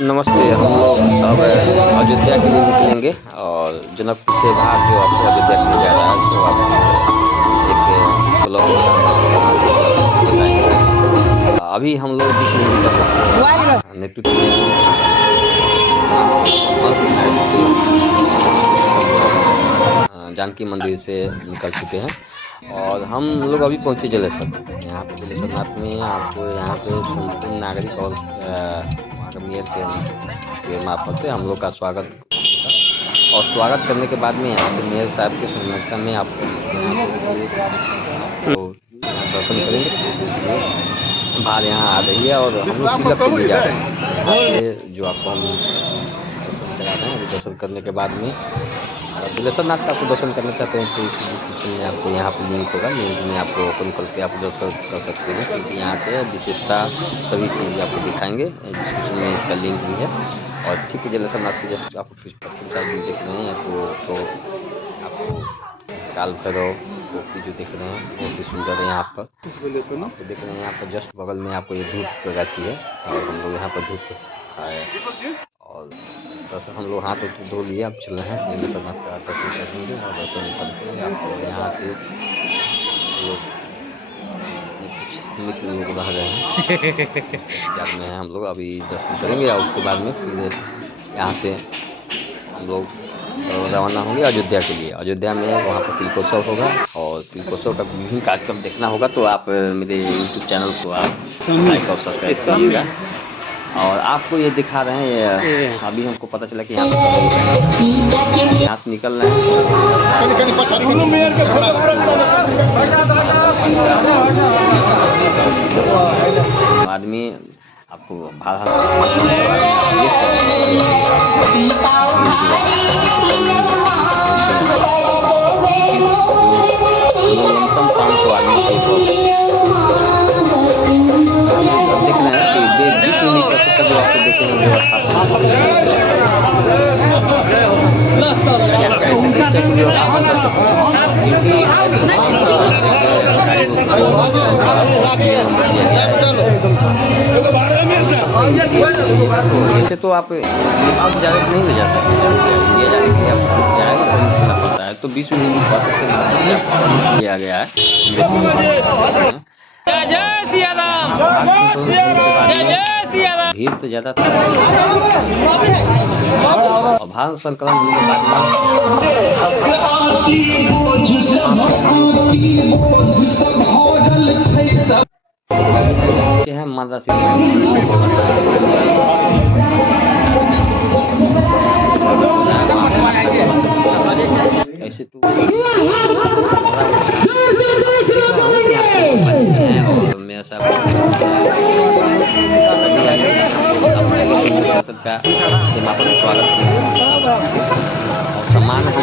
नमस्ते। हम लोग अब अयोध्या के लिए निकलेंगे और जनकपुर से बाहर जो आपको अयोध्या के लिए जा रहा है सो आपको एक ब्लॉग के साथ बताएंगे। अभी हम लोग 20 मिनट का नेतृत्व में जानकी मंदिर से निकल चुके हैं और हम लोग अभी पहुँचे जलेसर। यहाँ पे जलेसरनाथ में आपको यहाँ पे संपूर्ण नागरिक और वहाँ का मेयर के मार्फत से हम लोग का स्वागत होगा और स्वागत करने के बाद में यहाँ के मेयर साहब की संरक्षण में आपको यहाँ दर्शन करेंगे। बाहर यहाँ आ रही है और हम लोग तिलक के लिए जा रहे हैं। यहाँ पे जो आपको हम दर्शन करा रहे हैं, दर्शन करने के बाद में जलेसरनाथ का आपको दर्शन करना चाहते हैं तो इस डिस्क्रिप्शन में आपको यहाँ पे लिंक होगा, लिंक में आपको ओपन करके आप दर्शन कर सकते हैं क्योंकि यहाँ के विशेषता सभी चीज़ आपको दिखाएंगे। डिस्क्रिप्शन में इसका लिंक भी है। और ठीक है, जलेसरनाथ से जैसे आपको पश्चिम साइड में देख रहे हैं तो आपको काल भैरव की जो देख रहे हैं बहुत ही सुंदर है। यहाँ पर आपको देख रहे हैं, यहाँ पर जस्ट बगल में आपको ये धूप रहती है और हम लोग यहाँ पर धूप है और दर्शन हम लोग हाथ धो लिए। अब चल रहे हैं जलेसरनाथ का दर्शन करेंगे और दर्शन करके आपको यहाँ से लोग कुछ मित्र लोग रह रहे हैं याद में है। हम लोग अभी दर्शन करेंगे और उसके बाद में फिर यहाँ से हम लोग रवाना होंगे अयोध्या के लिए। अयोध्या में वहाँ पर तिलकोत्सव होगा और तिलकोत्सव का विभिन्न कार्यक्रम देखना होगा तो आप मेरे यूट्यूब चैनल को आप लाइक और सब्सक्राइब कीजिएगा। और आपको ये दिखा रहे हैं, अभी हमको पता चला कि यहाँ से निकल रहे हैं आदमी आपको भाड़ा लमसम 500 आदमी देख रहे हैं कि 20 मिनट तक जो आपको देखेंगे ऐसे तो आप नेपाल से ज़्यादा नहीं ले जा सकते। इंडिया जाने के लिए आप जाएगा तो मुश्किल पड़ता है तो 20 मिनट किया गया है। भीड़ तो ज़्यादा था और भारत संकलन होने के बाद है माता सिंह ऐसे तो मेरा साहब का समापन स्वागत और सम्मान हम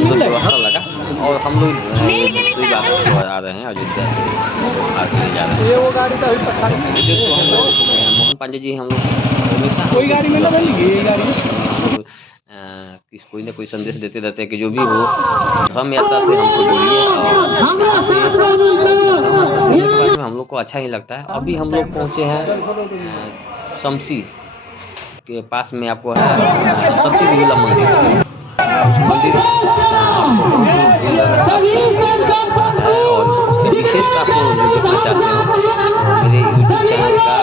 लोग व्यवस्था लगा और हम लोग आ रहे हैं अयोध्या से आगे जा रहे हैं। मोहन पांडे जी हम लोग कोई गाड़ी में कोई ना कोई संदेश देते रहते हैं कि जो भी हो धर्म यात्रा से हमको जोड़िए और हम लोग को अच्छा ही लगता है। अभी हम लोग पहुँचे हैं शमसी के पास में आपको है शमसी बिरला मंदिर। मंदिर और विशेष आपको जो देखना चाहते हो मेरे यूट्यूब चैनल का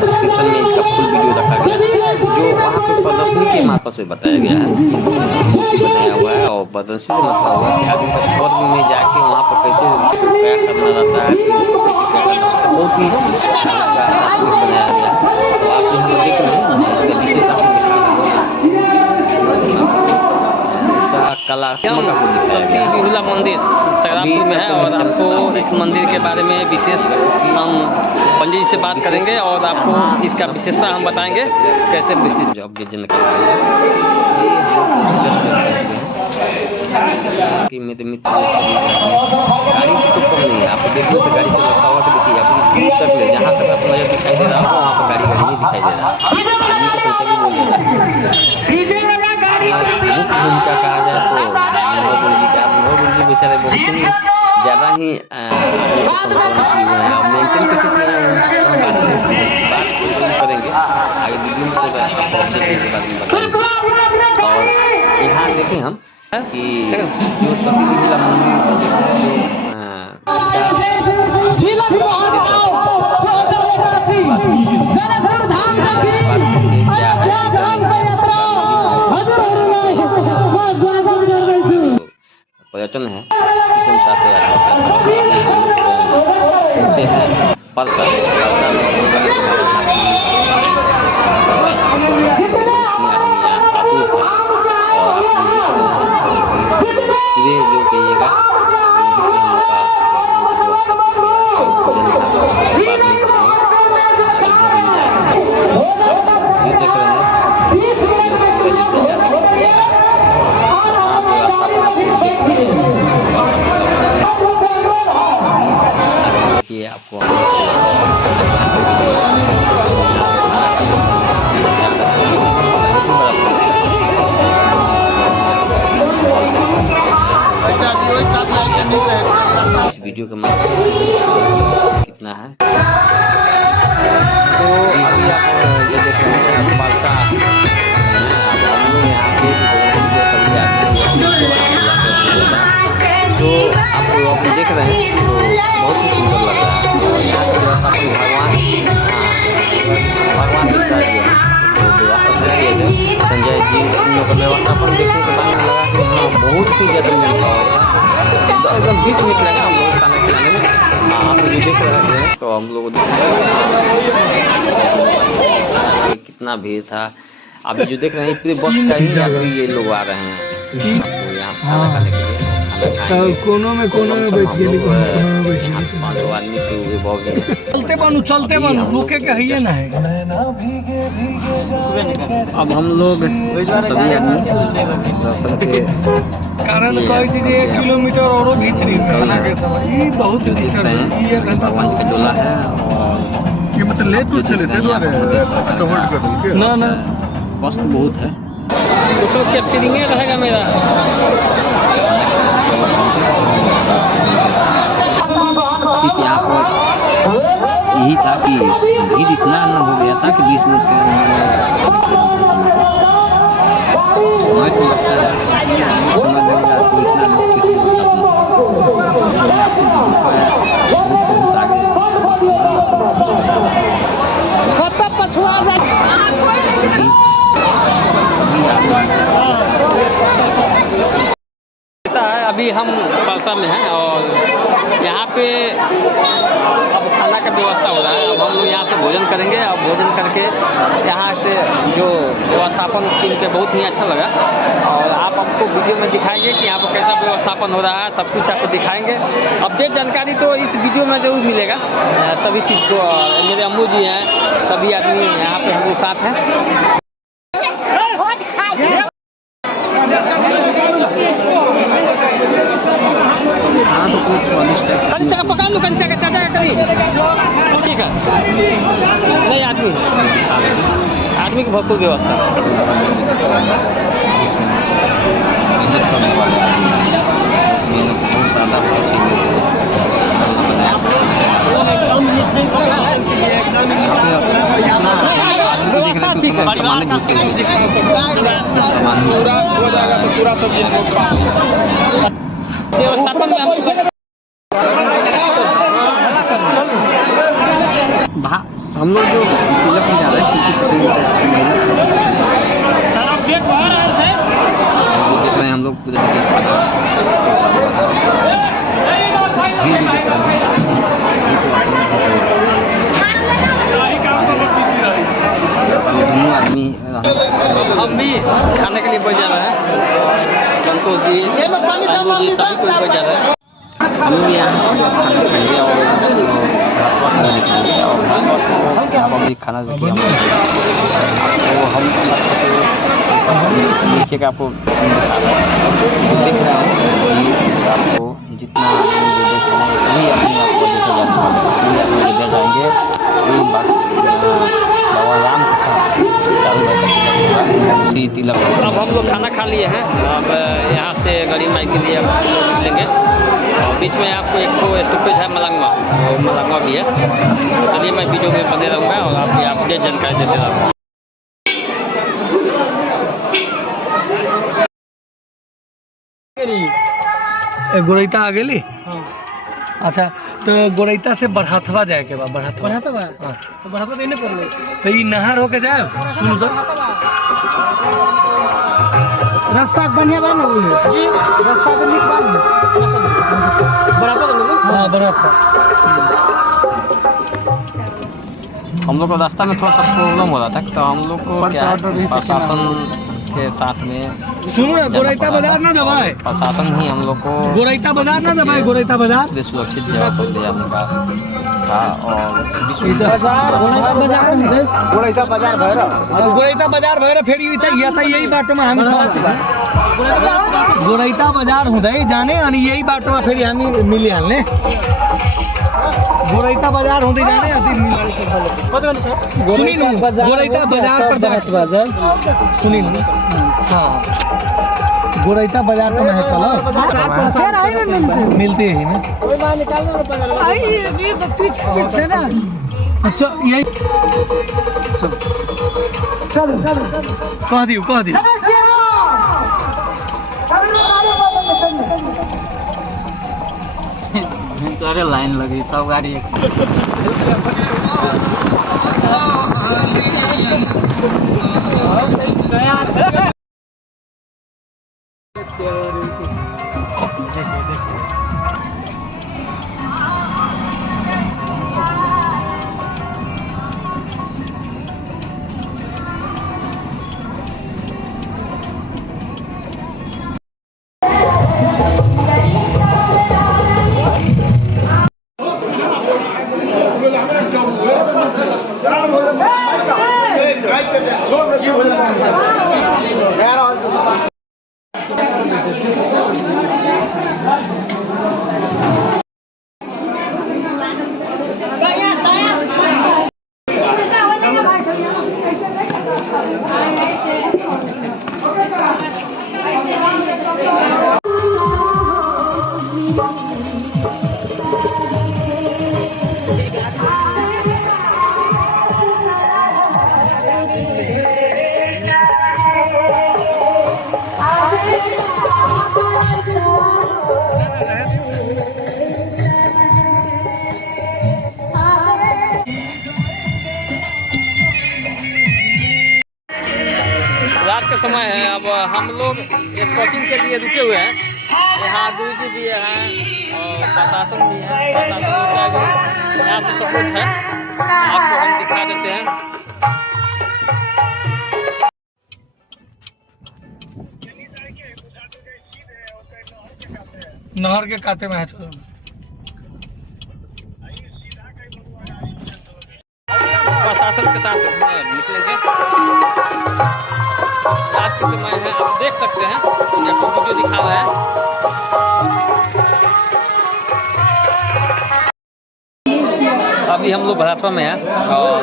डिस्क्रिप्शन में इसका फुल वीडियो रखा गया जो वहाँ पे प्रदर्शनी के मार्फत से बताया गया है बनाया हुआ है। और प्रदर्शनी से मतलब हुआ कि आदमी का स्वर्ग में जाके वहाँ पर कैसे क्या करना रहता है बहुत ही बनाया गया। तो आप यहाँ देख रहे हैं इसका विशेष आपको बिरला मंदिर संग्रामपुर में है और आपको इस मंदिर के बारे में विशेष हम पंडित जी से बात करेंगे और आपको इसका विशेषता हम बताएंगे कैसे विशेष जॉब की जानकारी मेरे मित्र गाड़ी तो कम नहीं है। आपको देखने से गाड़ी से लगता होगा कि देखिए अभी दूर तक ले जहाँ तक आपको नजर दिखाई दे रहा होगा वहाँ पर गाड़ी ही दिखाई दे रहा है। आदमी को सोचा भी बोल देता भूमिका कहा जाए तो मनोहर जी का बेचारे बहुत ही ज़्यादा ही मेंटेन कैसे किए हैं देखते हैं हम कि जो सभी जिला पर्यटन है किस अनुसार से पहुँचे हैं परसा जो कहिएगा ये देख रहे हैं देखिए आपको इस वीडियो का मतलब कितना है तो अभी आप ये देख रहे हैं परसा अब हम लोग यहाँ पे तो आप देख रहे हैं तो बहुत ही सुंदर लग रहा है तो यहाँ से व्यवस्थापन भगवान के साथ जो है तो व्यवस्थापन किए गए संजय जी इन लोगों का व्यवस्थापन देखने के बाद में लगा कि हाँ बहुत ही ज़्यादा मिलता होगा तो एकदम 20 मिनट लगा हम लोग खाना खिलाने में। आप जो देख रहे हैं तो हम लोग कितना भीड़ था अभी जो देख रहे हैं पूरे बस का ही यात्री ये लोग आ रहे हैं तो यहाँ खाना खाने के लिए कोनों में बैठ गए 500 आदमी से हुए बहुत चलते बनू रुके के है ना है। अब हम लोग सभी आदमी दर्शन के कारण कोई चीज 1 किलोमीटर और भीतरी करना के समय ये बहुत डिस्टर्ब है ये भगवान का डोला है और ये मतलब लेट तो चले थे तो होल्ड कर दो ना ना कॉस्ट बहुत है फोटो कैप्चरिंग रहेगा मेरा यहाँ पर यही था कि भीड़ इतना न हो गया था कि 20 मिनट हमें तो लगता है समझ लगेगा तो इतना मुश्किल बहुत आगे ऐसा है अभी हम परसा में हैं और यहाँ पे अब खाना का व्यवस्था हो रहा है। अब हम लोग यहाँ से भोजन करेंगे और भोजन करके यहाँ से जो व्यवस्थापन टीम के बहुत ही अच्छा लगा और आप हमको वीडियो में दिखाएंगे कि यहाँ पर कैसा व्यवस्थापन हो रहा है सब कुछ आपको दिखाएंगे। अपडेट जानकारी तो इस वीडियो में जरूर मिलेगा सभी चीज़ को। मेरे अम्मू जी हैं सभी आदमी यहाँ पे हम लोग साथ हैं। कंचा का पका लो कंचा का चाचा का करी ठीक है नहीं आदमी की भरपूर व्यवस्था व्यवस्था ठीक है पूरा हो जाएगा तो पूरा सब्जी व्यवस्थापन में हम लोग जो तिलक में जा रहे हैं देख रहे हैं हम लोग पूरे आदमी हम भी खाने के लिए पहुँच जा रहे हैं संतोष जी सभी कोई पहुँच जा रहे हैं हम भी यहाँ खाना खाएंगे और खाना देखिए तो हम नीचे का आपको दिखा रहे हैं देख रहे हैं कि आपको जितना देख रहे हैं सभी अपने आपको देखे जाते हैं सभी अपने देखे जाएंगे एक बात बाबा राम के साथ चालू उसी तिलक। अब हम लोग खाना खा लिए हैं अब यहाँ से गरीब माई के लिए लेंगे और बीच में आपको एक स्टॉपेज है मलंगवा भी है। चलिए मैं वीडियो में बने रहूँगा और आपकी अपडेट जानकारी देते रहूँगा। गोरैता आ गेली। अच्छा तो गोरैता से बढ़ाथवा जाए के बाद बढ़ाथवा हाँ तो बढ़ाथवा देने पड़ले तो ई नहर होके जाए सुन तो रास्ता बढ़िया बा ना जी रास्ता के निक बा बढ़ाथवा हां बढ़ाथवा हम लोग को रास्ता में थोड़ा सा प्रॉब्लम हो रहा था तो हम लोग को क्या है, प्रशासन के साथ में सुनो ना गोरैता बाजार ना दबाए प्रशासन ही हम लोग को गोरैता बाजार ना दबाए गोरैता बाजार सुरक्षित जगह पर ले जाने का था और गोरैता बाजार भैरव फिर यही बाटो में हम गोरैता बाजार हुदई जाने आणि यही बाटो में फिर हम मिले हलने गोरैता बाजार होते जाने अति मिलाने से सुनी नु गोरैता बाजार पर जात सुनी नु हां गोरैता बाजार पर है चलो फिर आई में मिलते ही ना कोई बाहर निकालना और बाजार आई ये पीछे ना अच्छा यही चल कह दियो अरे लाइन लगी सब गाड़ी रात का समय है। अब हम लोग स्कॉटिंग के लिए रुके हुए हैं। यहाँ गुरुजी भी हैं और प्रशासन भी है। प्रशासन का भी यहाँ पे सपोर्ट है, आपको हम दिखा देते हैं। नहर के काते में है चलो प्रशासन के साथ निकलेंगे। रात के समय है, आप देख सकते हैं आपको वीडियो दिखा रहा है। अभी हम लोग भरातवा में हैं और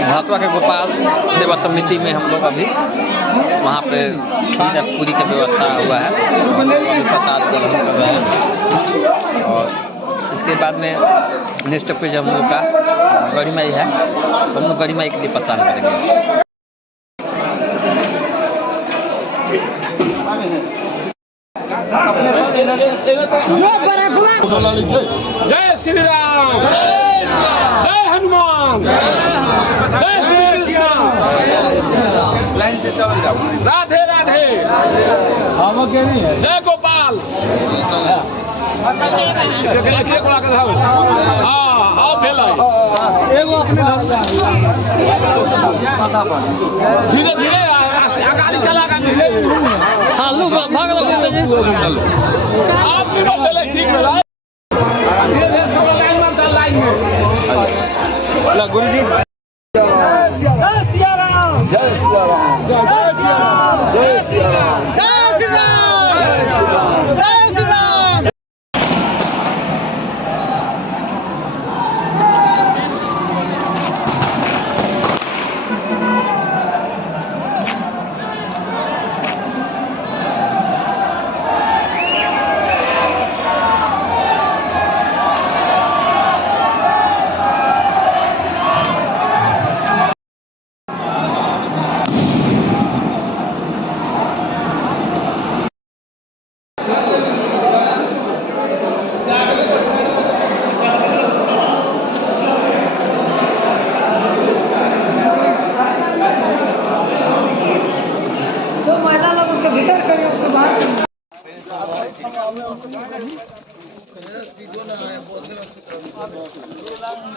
भरातवा के गोपाल सेवा समिति में हम लोग अभी वहाँ पे पूरी का व्यवस्था हुआ है, प्रसाद ग्रहण कर रहे हैं। और इसके बाद में नेक्स्ट पेज हम लोग का गढ़ीमाई है, हम लोग गढ़ीमाई के लिए प्रस्थान करेंगे। जय श्री राम, जय हनुमान, जय श्री कृष्ण, राधे राधे, जय गोपाल। धीरे धीरे गाड़ी चला हाँ लोग भाग गुरु जी।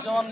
जौन